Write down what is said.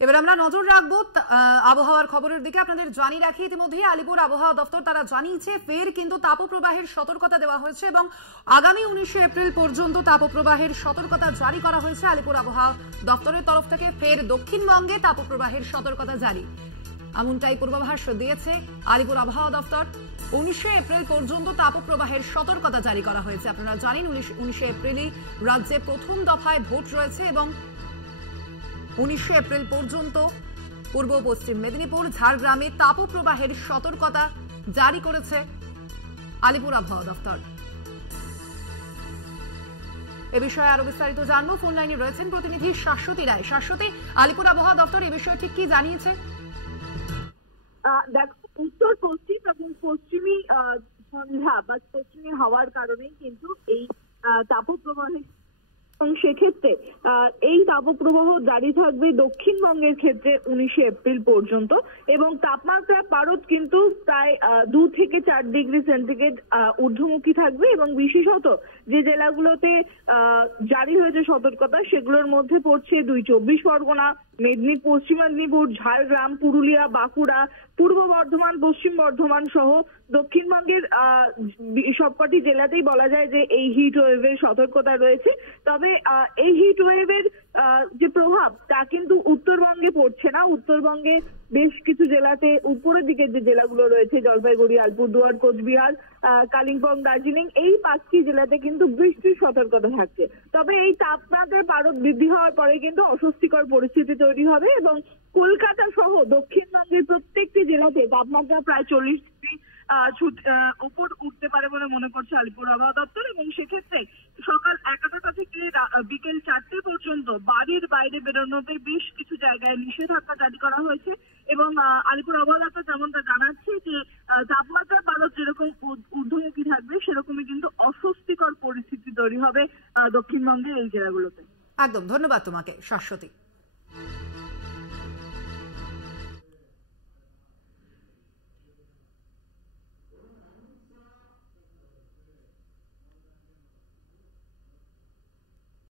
এবার আমরা নজর রাখবো আবহাওয়ার খবরের দিকে। আপনাদের জানিয়ে রাখি, ইতিমধ্যে আলিপুর আবহাওয়া দপ্তর তারা জানিয়েছে ফের কিন্তু তাপপ্রবাহের সতর্কতা দেওয়া হয়েছে এবং আগামী 19 এপ্রিল পর্যন্ত তাপপ্রবাহের সতর্কতা জারি করা হয়েছে আলিপুর আবহাওয়া দপ্তরের তরফ থেকে। ফের দক্ষিণবঙ্গে তাপপ্রবাহের সতর্কতা জারি, এমনটাই পূর্বাভাস দিয়েছে আলিপুর আবহাওয়া দপ্তর। 19 এপ্রিল পর্যন্ত তাপপ্রবাহের সতর্কতা জারি করা হয়েছে। আপনারা জানেন 19 এপ্রিলই রাজ্যে প্রথম দফায় ভোট রয়েছে এবং 19 এপ্রিল পর্যন্ত পূর্ব পশ্চিম মেদিনীপুর, ঝাড়গ্রামে তাপপ্রবাহের সতর্কতা জারি করেছে আলিপুর আবহাওয়া দপ্তর। এ বিষয়ে আরো বিস্তারিত জানবো। ফোন লাইনে রয়েছেন প্রতিনিধি শাশ্বতী রায়। শাশ্বতী, আলিপুর আবহাওয়া দপ্তর এ বিষয়ে ঠিক কি জানিয়েছে? দেখো, উত্তর পশ্চিম এবং পশ্চিমী সন্ধ্যা বা পশ্চিমী হাওয়ার কারণেই কিন্তু এই তাপপ্রবাহের, সেক্ষেত্রে এই তাপপ্রবাহ জারি থাকবে দক্ষিণবঙ্গের ক্ষেত্রে 19 এপ্রিল পর্যন্ত এবং তাপমাত্রা পারদ কিন্তু প্রায় 2 থেকে 4 ডিগ্রি সেন্টিগ্রেড ঊর্ধ্বমুখী থাকবে এবং বিশেষত যে জেলাগুলোতে জারি হয়েছে সতর্কতা সেগুলোর মধ্যে পড়ছে 2 চব্বিশ পরগনা, মেদিনীপুর, পশ্চিম মেদিনীপুর, ঝাড়গ্রাম, পুরুলিয়া, বাঁকুড়া, পূর্ব বর্ধমান, পশ্চিম বর্ধমান সহ দক্ষিণবঙ্গের সবকটি জেলাতেই বলা যায় যে এই হিট ওয়েভের সতর্কতা রয়েছে। তবে এই হিট ওয়েভের যে প্রভাব তা কিন্তু উত্তরবঙ্গে পড়ছে না। উত্তরবঙ্গে বেশ কিছু জেলাতে উপরের দিকে যে জেলাগুলো রয়েছে, জলপাইগুড়ি, আলিপুরদুয়ার, কোচবিহার, কালিম্পং, দার্জিলিং, এই 5টি জেলাতে কিন্তু বৃষ্টির সতর্কতা থাকছে। তবে এই তাপমাত্রার পারদ বৃদ্ধি হওয়ার পরে কিন্তু অস্বস্তিকর পরিস্থিতি তৈরি হবে এবং কলকাতা সহ দক্ষিণবঙ্গের প্রত্যেকটি জেলাতে তাপমাত্রা প্রায় 40 ডিগ্রি উপর উঠতে পারে বলে মনে করছে আলিপুর আবহাওয়া দপ্তর। এবং সেক্ষেত্রে সকাল 11টা থেকে বিকেল 4টে পর্যন্ত বাড়ির বাইরে বেরোনোতে বেশ কিছু জায়গায় নিষেধাজ্ঞা জারি করা হয়েছে এবং আলিপুর আবহাওয়া দপ্তর যেমনটা জানাচ্ছে যে তাপমাত্রার পারদ যেরকম ঊর্ধ্বমুখী থাকবে সেরকমই কিন্তু অস্বস্তিকর পরিস্থিতি তৈরি হবে দক্ষিণবঙ্গের এই জেলাগুলোতে। একদম, ধন্যবাদ তোমাকে শাশ্বতী।